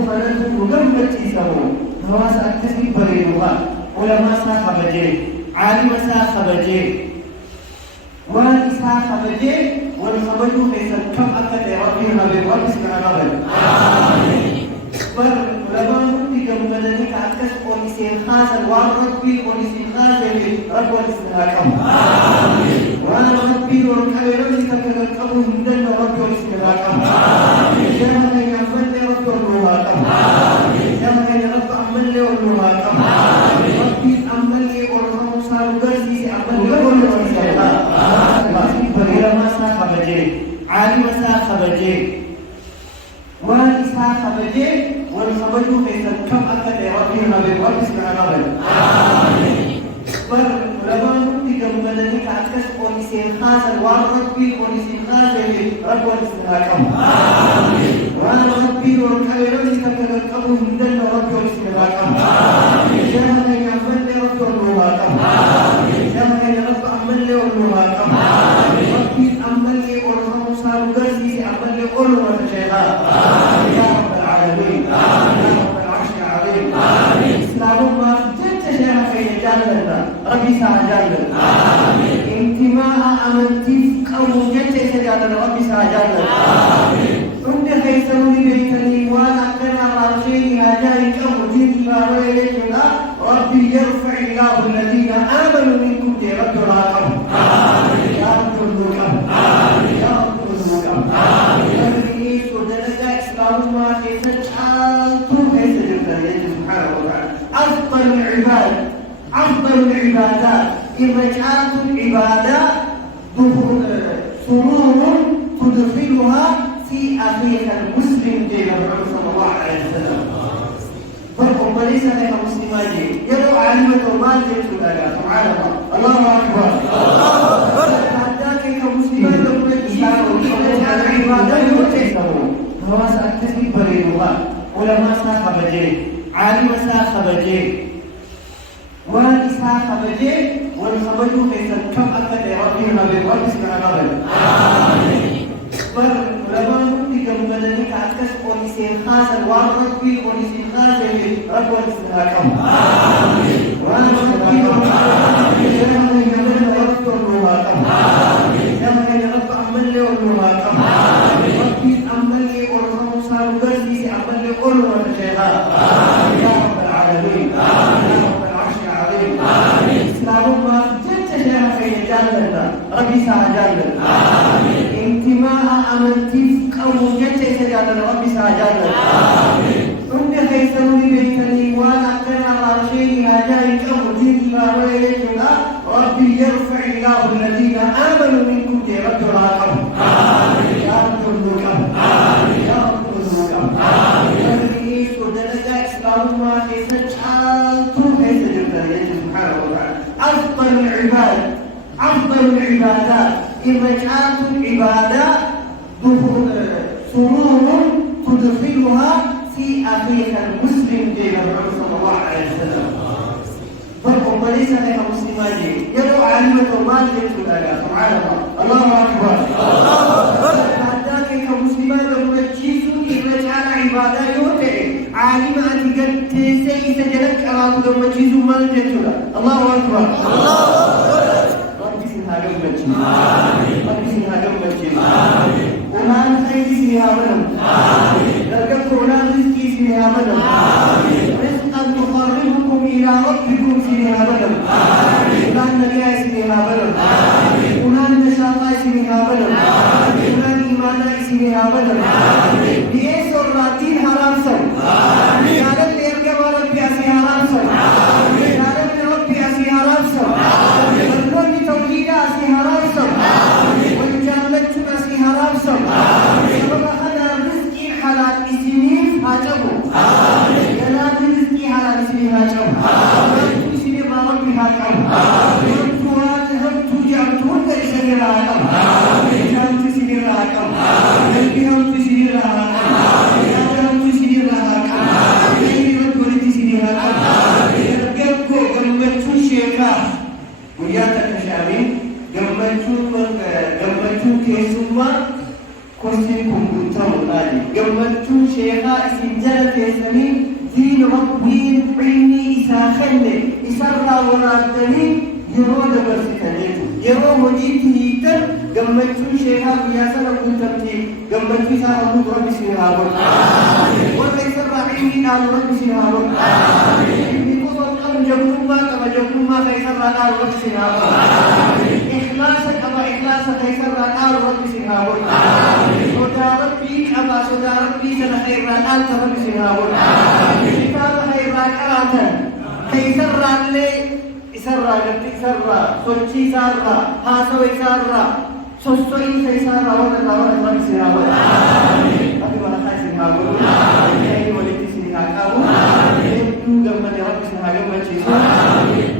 وفلتوا مجمتي سمو نواس أكتسي بريدوها علماء ساخ بجي عالم ساخ بجي وان ساخ بجي والخبجو فيسا كم أكد ربنا بالرب سبحانه ربنا لما كنت جمدني كأكس ونسين خاصا وربي ونسين خاصا رب ونسينها كم وانا ربي وركبي ربي كأكبه مدن رب ونسينها كم يا من يعمل لي رب ونوها كم يا من رب أعمل لي ونوها كم ربي أعمل لي ورحمه صار درسي أعمل لي ونوها بغير ما ساخ بجي عالم ساخ بجي وان ساخ بجي والخبجو فيسا كم أكد ربنا بالرب سبحانه ربنا لما كنت جمدني كأكس ونسين خاصا وربي ونسين خاصا رب ونسينها كم وانا ربي وركبي ربي كأكبه مدن رب ونسينها كم يا من يعمل لي رب ونوها كم يا من رب أعمل لي ونوها كم ربي أعمل لي ورحمه صار درسي أعمل لي ونوها شيئا يا رب العالمين يا رب العرش العظيم إسلام ما جدت شيئا في جنة ربي سعجلنا انتماء أمنتي قوم جدت سجادة ربي سعجلنا عند خيسروني بيتني وانا كنا راشيني هجاي كم جيت ما ويلتنا ربي يرفع الله الذين آمنوا منكم دي رب العالم يا رب المكم يا رب المكم يا سودانك إسلام ما خيسجالتو خيسجلتا يجب سبحانه وتعالى أفضل العبادات إرجعات العبادة سرور تدخلها في أخيك المسلم دين الرسول صلى الله عليه وسلم فرقم وليس لك مسلمان يدعو علمة ما جئت لك سبحان الله أكبر حتىك كمسلمان يقول إسلام على العبادة يوتيسه نواس أكتسي بريدوها علماء ساخ بجي عالم ساخ بجي وان ساخ بجي والخبجو فيسا كم أكد ربنا بالرب سبحانه ربنا لما كنت جمدني كأكس ونسين خاصا وربي ونسين خاصا رب ونسينها كم وانا ربي يا من يعمل لي رب ونوها كم يا من رب أعمل لي ونوها كم ربي أعمل لي ورحمه صار درسي أعمل لي ونوها شيئا يا رب العالمين يا رب العرش العظيم إسلام ما جدت شيئا في جنة ربي سعجلنا انتماء أمنتي قوم جدت سجادة ربي سعجلنا عند خيسروني بيتني وانا كنا راشيني هجاي كم جيت ما ويلتنا ربي يرفع الله الذين آمنوا منكم دي رب العالم يا رب المكم يا رب المكم يا سودانك إسلام ما خيسجالتو خيسجلتا يجب سبحانه وتعالى أفضل العبادات إرجعات العبادة سرور تدخلها في أخيك المسلم دين الرسول صلى الله عليه وسلم فرقم وليس لك مسلمان يدعو علمة ما جئت لك سبحان الله أكبر حتىك كمسلمان يقول جيسوني رجعنا عبادة يوتي عالمة أتقد سيسجلك أراد لما جيسو ما جئت لك الله أكبر ربي سنها قبلتي ربي سنها قبلتي ونال خيري سنها منهم لقد ونال رزقي سنها منهم رزقا تقربكم إلى ربكم سنها منهم ونال نجاة سنها منهم ونال نشاطا سنها منهم ونال إيمانا سنها منهم بيس الراتين حرام سن يا رب يرجع ربي أسي حرام سن يا رب ربي أسي حرام سن والنور توحيد أسي حرام سن والجنة أسي حرام سن سبب هذا رزقي حلال اسمين هاجبه يلا رزقي حلال اسمين هاجبه ربي سني ما ربي هاجبه ربي جعلت وانت سني راجبه جعلت سني راجبه ربي هم سني yeroo hojiitti hiitan gammachuun sheekaa guyyaa sana guutamti gammachuu isaa haguutu rabbi isin haa godhu warra isarraa ilmii dhaalu rabbi isin haa godhu ilmi qofa qabu jabdummaa qaba jabdummaa ka isarraa dhaalu rabbi isin haa godhu ikhlaasa qaba ikhlaasa ka isarraa dhaalu rabbi isin haa godhu sodaa rabbii qaba sodaa rabbii sana ka irraa dhaalta rabbi isin haa godhu kitaaba ka irraa qaraatan ka isarraa illee isarraa gatti isarraa sochii isaarraa haasawa isaarraa sosto'iinsa isaarraa warra qaban rabbi isin haa godhu rabbi barakaa isin haa godhu inni walitti isin haa qabu hedduu gammade rabbi isin haa gammachiisu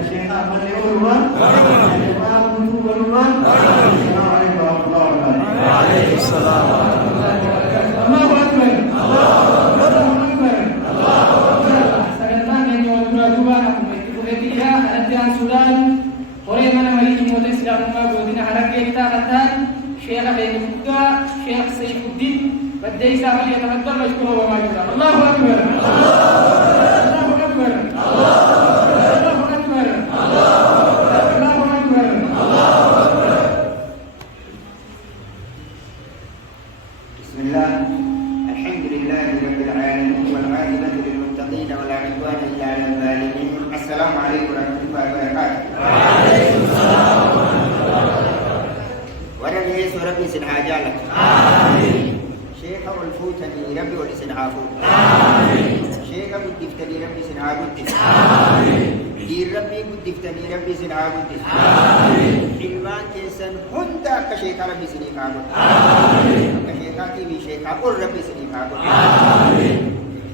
asheekaa ammallee oolumaan jamaa guutuu walumaan assalaamu alaikum warahmatullahi wabarakatuh waalaikum salaam Allahu akbar Allahu akbar sagantaan keenya wal duraa duubaan akkuma itti fufettidha kanatti aansuudhaan horee mana marii dhimmoota islaamummaa godina Harargee kan ta'an sheekha keenya guddaa sheekh Sayfuddin baddee isaa malee tafaddal mashkuura wamaa jira Allahu akbar Allahu akbar Allahu akbar Allahu akbar Bismillah Alhamdulillah Rabbil Alamin wal 'aqibatu lil muttaqin wa la 'udwana illa 'alal zalimin Assalamu alaikum warahmatullahi wabarakatuh ورمي ربي سنعاجالك آمين شيخ والفوتني ربي ولسنعافو آمين شيخ قدفتني ربي سنعابدك آمين دير ربي قدفتني ربي سنعابدك آمين علمان كيسن هندا كشيخ ربي سنعابد آمين كشيخاتي بي شيخ أقول ربي سنعابد آمين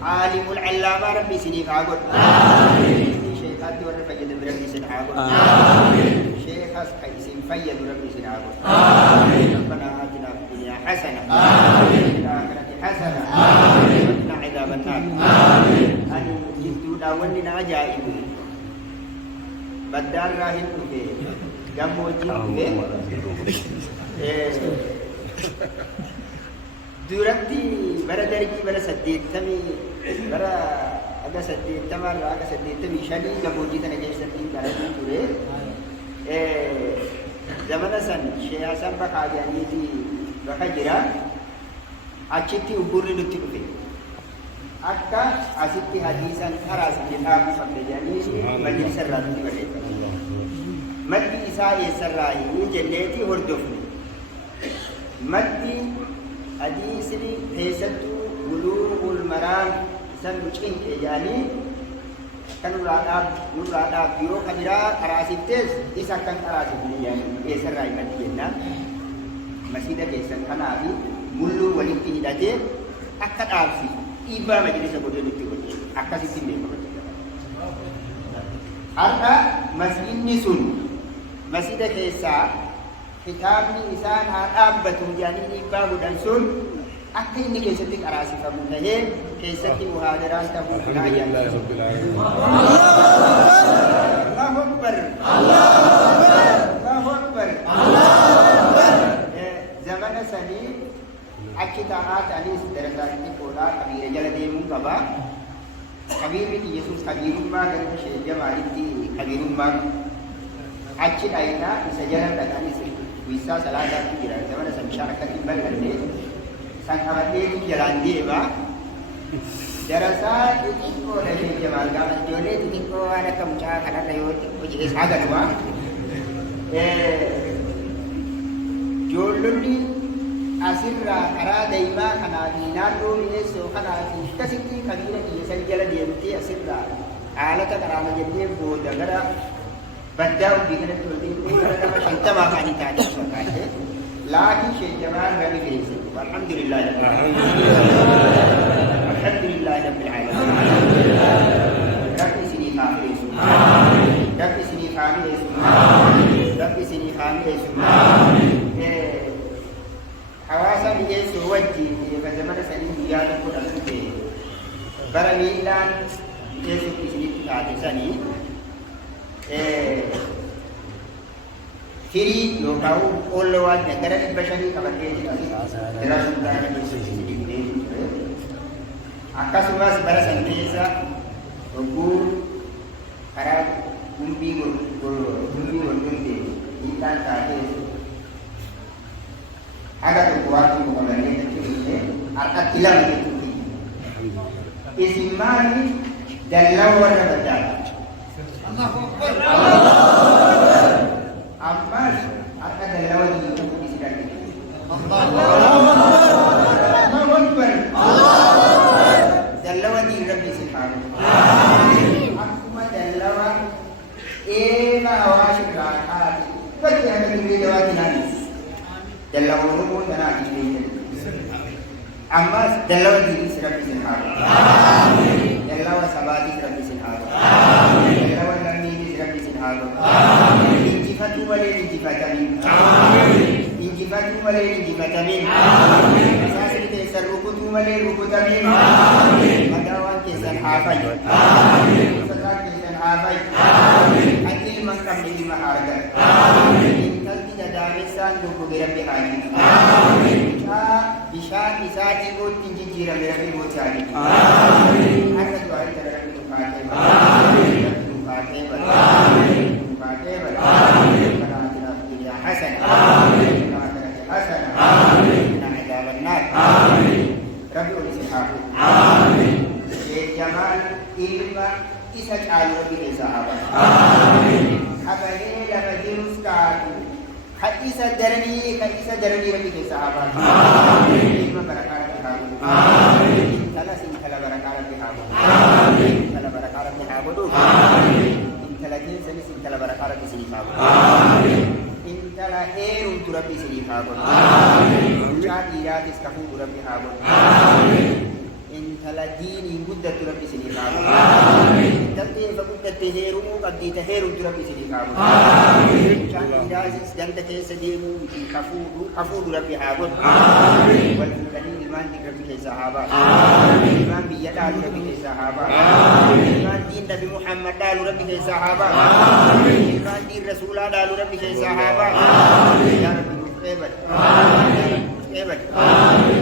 عالم العلامة ربي سنعابد آمين شيخاتي ورفجد ربي سنعابد آمين شيخ كيسن فيد ربي سنعابد آمين ربنا آتنا في الدنيا حسنة آمين في الآخرة حسنة آمين وقنا عذاب النار آمين أن جدونا ولنا عجائب بدار راهن به جمو جيب دورتي برا درجي برا سديد تمي برا أجا سديد تمر أجا سديد تمي شلي جمو جيتنا جيش سديد برا دوري زمانا سن شيخ حسن بخاجانيتي بخجرا أشتي أبوري نتيجة أكا أشتي حديثا خراس كتاب فبجاني مجلس الرادي بدي مدي إساء يسرائي جنتي هردفني مدي حديثني تيستو بلوغ المرام سنوشين كجاني kan nurraadhaaf yeroo kabiraa karaasiftees isa kan karaasifne eessarraa himatti jenna masjiida keessan kanaa fi mulluu walitti hidhatee akka dhaabsi dhiibbaa majlisa godhee nutti godhe akkasitti beekama har'a masjiidni sun masjiida keessaa kitaabni isaan haa dhaabbatu jedhanii dhiibbaa godhan sun akka inni keessatti karaasifamu tahee keessatti muhaadaraan ta'uu kan ajaa'ibu Allahu Akbar Allahu Akbar zamana sanii achi ta'aa ta'anis darasaatti qoodhaa kabiira jala deemuun qaba kabiirri Yesuus kabiirummaa gara ishee jamaalitti kabiirummaa achi dhaayinaa isa jala dhaqanis wiisaa salaataatti jira zamana san bishaan akkatti hin bal'annee san qabatee jalaan deema darasaa xixiqqoo dhashee jamaal gaafa ijoollee xixiqqoo waan akka mucaa kanarra yoo xiqqoo jedhee isaa gaduma ijoollonni asirraa karaa daa'imaa kanaa fi naannoo mi'eessoo kanaa fi akkasitti kabiira kiyya jala deemtee asirraa haalata karaama jennee booda gara baddaa ofii kanatti ol deemtee gara nama 50 kaanii taatee fakkaatee laakiin shee jamaan rabi feese alhamdulillah alhamdulillah rabbil alamin rabbi sinii kaafeesu rabbi sinii kaafeesu rabbi sinii kaafeesu hawaasa mi'eessoo wajjiin ka zamana sanii guyyaa tokko dhalute bara miilaan mi'eessuutti isinitti taate sanii firii yookaan qoolla waan gara 500 qabatee jira akkasumas bara san keessa hogguu karaa gumbii wal إنسان كاتب هذا القوات المقابلين التي الأكلام التي اسم مالي دلوا ولا الله أكبر أمال أكد دلوا دي تقول سيدك الله أكبر دلوا دي ربي سبحانه أكما دلوا إيه أواشك راحات فكي أنا من دواتنا دلوا نمون أنا أجيبين أما دلوا دي ربي سبحانه دلوا سبادي ربي سبحانه دلوا نمي ربي سبحانه انجفتوا ولي انجفتامين انجفتوا ولي انجفتامين ساسل كيسر ركضوا ولي ركضامين مدوان كيسر حافي فتاك كيسر حافي أكيل من قبل المحارجة إنتلت جدامسان ركض ربي حاجي بشان إساتي قد تنجي ربي موتاني أكد وعيد ربي مفاتيبا مفاتيبا مفاتيبا ربنا آتنا في الدنيا حسنة وفي الآخرة حسنة وقنا عذاب النار ربي ولسحابه شيخ جمال إلما إسا تعالى ربي لسحابه أبني لما جرس كاتو حتى درني ربي لسحابه إلما بركة ربي إنتلا سنتلا بركة ربي إنتلا بركة ربي حابدو إنتلا جنسني سنتلا بركة ربي سنفابو إنتلا هيرم تربي سنفابو جاد إيراد إسكفو ربي حابو إنتلا ديني قدة ربي سنفابو إنتلا فقدة هيرم قديت هيرم تربي سنفابو جاد إيراد إسجنت سديمو كفو ربي حابو والفقنين المان ربي كيسحابا المان بيدا ربي كيسحابا المان دين نبي محمد دال ربي كيسحابا المان دين رسول دال ربي كيسحابا يا ربي قبل قبل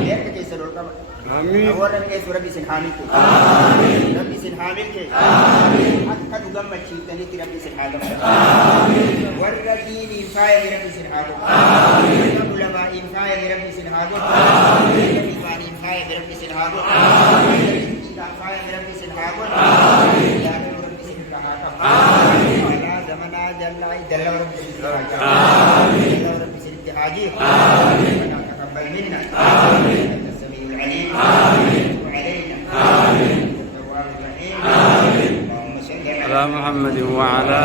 يا ربي كيسلول قبل آمين أورا كيس ربي سنحامل آمين ربي سنحامل كي آمين حتى دغم مشيتني ربي سنحامل آمين والذين ينفعل ربي سنحامل آمين العلماء ينفعل ربي سنحامل آمين الإيمان ينفعل ربي سنحامل آمين ينفعل ربي سنحامل آمين يا ربي سنحامل آمين ولا زمنا جل ربي سنحامل آمين جل ربي سنحامل آمين تقبل منا آمين العليم آمين وعلينا آمين التواب الرحيم آمين اللهم صل على محمد وعلى